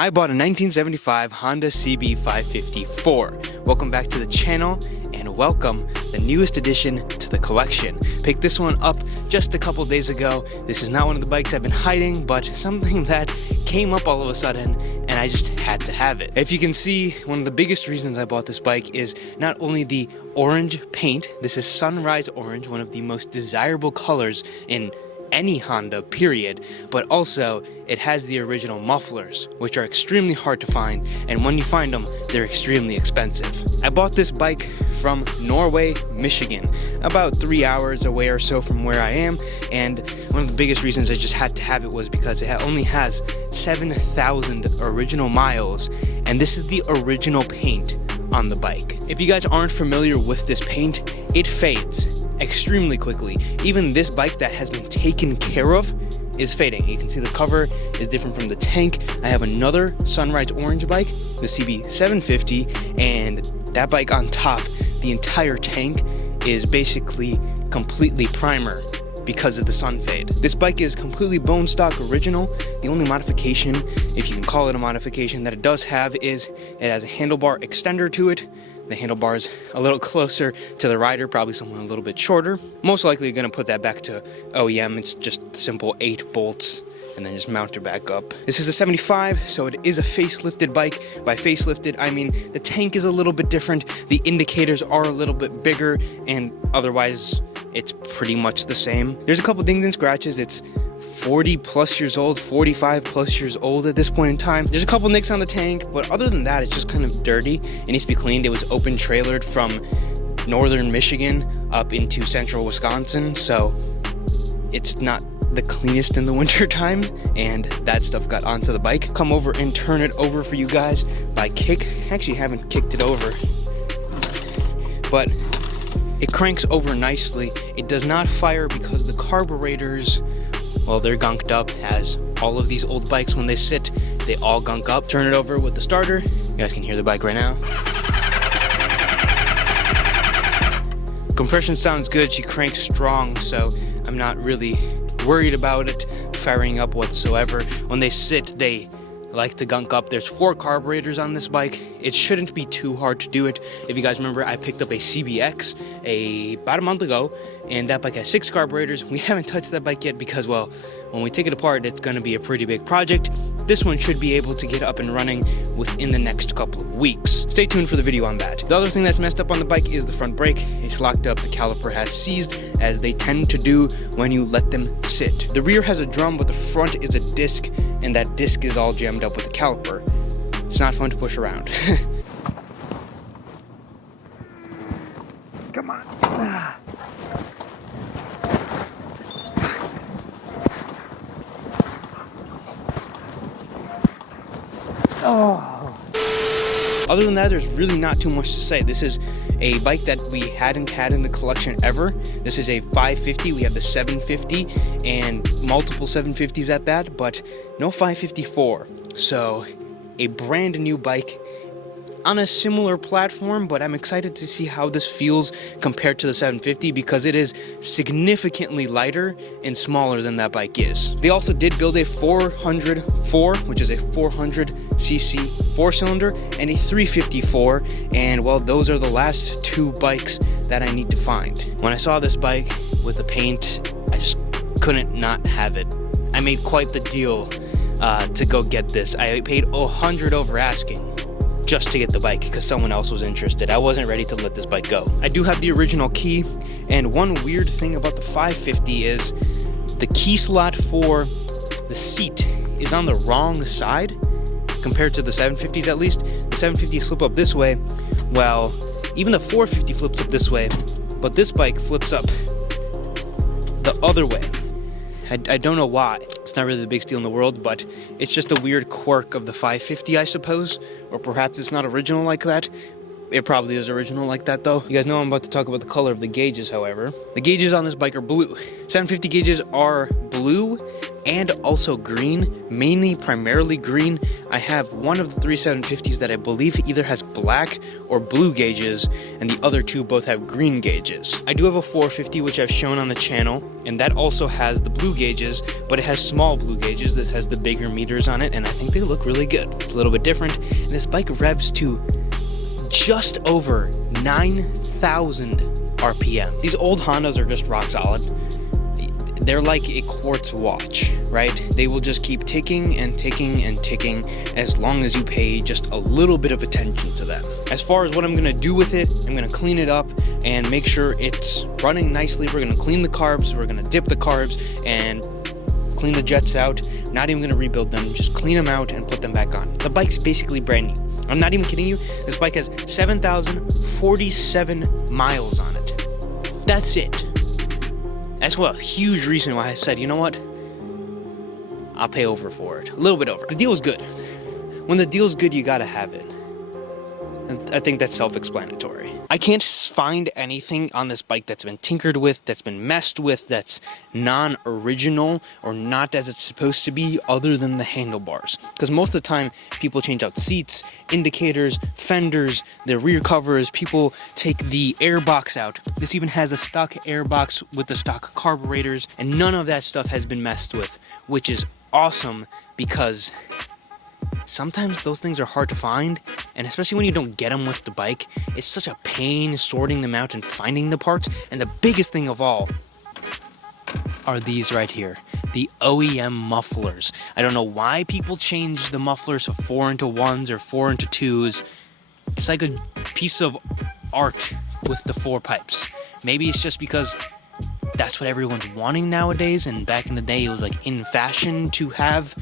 I bought a 1975 Honda CB550 Welcome back to the channel and welcome the newest addition to the collection. Picked this one up just a couple days ago. This is not one of the bikes I've been hiding, but something that came up all of a sudden and I just had to have it. If you can see, one of the biggest reasons I bought this bike is not only the orange paint. This is sunrise orange, one of the most desirable colors in any Honda, period, but also it has the original mufflers, which are extremely hard to find, and when you find them, they're extremely expensive. I bought this bike from Norway, Michigan, about 3 hours away or so from where I am, and one of the biggest reasons I just had to have it was because it only has 7,000 original miles, and this is the original paint on the bike. If you guys aren't familiar with this paint, it fades extremely quickly. Even this bike that has been taken care of is fading. You can see the cover is different from the tank. I have another sunrise orange bike, the CB550, and that bike on top, the entire tank is basically completely primer because of the sun fade. This bike is completely bone stock original. The only modification, if you can call it a modification, that it does have is it has a handlebar extender to it. The handlebar's a little closer to the rider, probably someone a little bit shorter. Most likely going to put that back to OEM. It's just simple 8 bolts and then just mount her back up. This is a 75, so it is a facelifted bike. By facelifted, I mean the tank is a little bit different, the indicators are a little bit bigger, and otherwise it's pretty much the same. There's a couple dings and scratches. It's 40 plus years old, 45 plus years old at this point in time. There's a couple nicks on the tank, but other than that, it's just kind of dirty. It needs to be cleaned. It was open trailered from northern Michigan up into central Wisconsin, so it's not the cleanest in the winter time, and that stuff got onto the bike. Come over and turn it over for you guys by kick. I actually haven't kicked it over, but it cranks over nicely. It does not fire because the carburetors, well, they're gunked up, as all of these old bikes, when they sit, they all gunk up. Turn it over with the starter. You guys can hear the bike right now. Compression sounds good. She cranks strong, so I'm not really worried about it firing up whatsoever. When they sit, they like to gunk up. There's 4 carburetors on this bike. It shouldn't be too hard to do it. If you guys remember, I picked up a CBX about a month ago, and that bike has 6 carburetors. We haven't touched that bike yet because, well, when we take it apart, it's going to be a pretty big project. This one should be able to get up and running within the next couple of weeks. Stay tuned for the video on that. The other thing that's messed up on the bike is the front brake. It's locked up. The caliper has seized, as they tend to do when you let them sit. The rear has a drum, but the front is a disc, and that disc is all jammed up with the caliper. It's not fun to push around. Come on. Oh. Other than that, there's really not too much to say. This is a bike that we hadn't had in the collection ever. This is a 550. We have the 750 and multiple 750s at that, but no 554. So a brand new bike on a similar platform, but I'm excited to see how this feels compared to the 750 because it is significantly lighter and smaller than that bike is. They also did build a 404, which is a 400cc 4-cylinder, and a 354, and well, those are the last 2 bikes that I need to find. When I saw this bike with the paint, I just couldn't not have it. I made quite the deal to go get this. I paid $100 over asking just to get the bike because someone else was interested. I wasn't ready to let this bike go. I do have the original key, and one weird thing about the 550 is the key slot for the seat is on the wrong side compared to the 750s. At least the 750s flip up this way. Well, even the 450 flips up this way, but this bike flips up the other way. I don't know why. It's not really the biggest deal in the world, but it's just a weird quirk of the 550, I suppose. Or perhaps it's not original like that. It probably is original like that, though. You guys know I'm about to talk about the color of the gauges, however. The gauges on this bike are blue. 750 gauges are blue, and also green, mainly primarily green. I have one of the three 750s that I believe either has black or blue gauges, and the other two both have green gauges. I do have a 450 which I've shown on the channel, and that also has the blue gauges, but it has small blue gauges. This has the bigger meters on it, and I think they look really good. It's a little bit different, and this bike revs to just over 9,000 RPM. These old Hondas are just rock solid. They're like a quartz watch, right? They will just keep ticking and ticking and ticking as long as you pay just a little bit of attention to them. As far as what I'm gonna do with it, I'm gonna clean it up and make sure it's running nicely. We're gonna clean the carbs, we're gonna dip the carbs and clean the jets out. Not even gonna rebuild them, just clean them out and put them back on. The bike's basically brand new. I'm not even kidding you. This bike has 7,047 miles on it. That's it. That's a huge reason why I said, you know what? I'll pay over for it. A little bit over. The deal is good. When the deal's good, you gotta have it. And I think that's self-explanatory. I can't find anything on this bike that's been tinkered with, that's been messed with, that's non-original or not as it's supposed to be, other than the handlebars. Because most of the time, people change out seats, indicators, fenders, the rear covers, people take the airbox out. This even has a stock airbox with the stock carburetors, and none of that stuff has been messed with, which is awesome because sometimes those things are hard to find, and especially when you don't get them with the bike, it's such a pain sorting them out and finding the parts. And the biggest thing of all are these right here, the OEM mufflers. I don't know why people change the mufflers to 4x1s or 4x2s. It's like a piece of art with the 4 pipes. Maybe it's just because that's what everyone's wanting nowadays, and back in the day it was like in fashion to have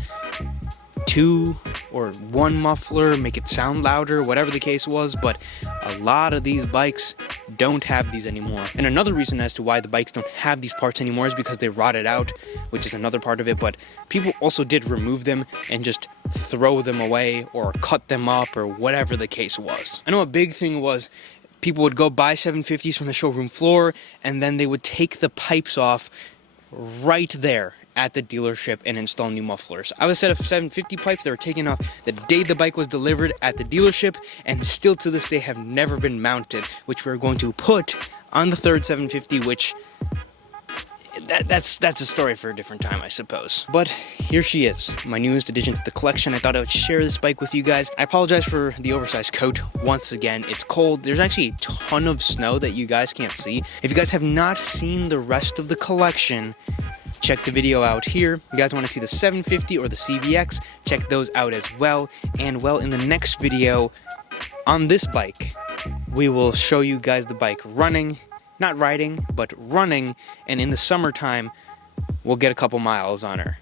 2 or 1 muffler, make it sound louder, whatever the case was, but a lot of these bikes don't have these anymore. And another reason as to why the bikes don't have these parts anymore is because they rotted out, which is another part of it, but people also did remove them and just throw them away or cut them up or whatever the case was. I know a big thing was people would go buy 750s from the showroom floor and then they would take the pipes off right there at the dealership and install new mufflers. I have a set of 750 pipes that were taken off the day the bike was delivered at the dealership, and still to this day have never been mounted, which we're going to put on the third 750, which that's a story for a different time, I suppose. But here she is, my newest addition to the collection. I thought I would share this bike with you guys. I apologize for the oversized coat. Once again, it's cold. There's actually a ton of snow that you guys can't see. If you guys have not seen the rest of the collection, check the video out here. If you guys want to see the 750 or the CBX, check those out as well. And well, in the next video on this bike, we will show you guys the bike running, not riding, but running, and in the summertime, we'll get a couple miles on her.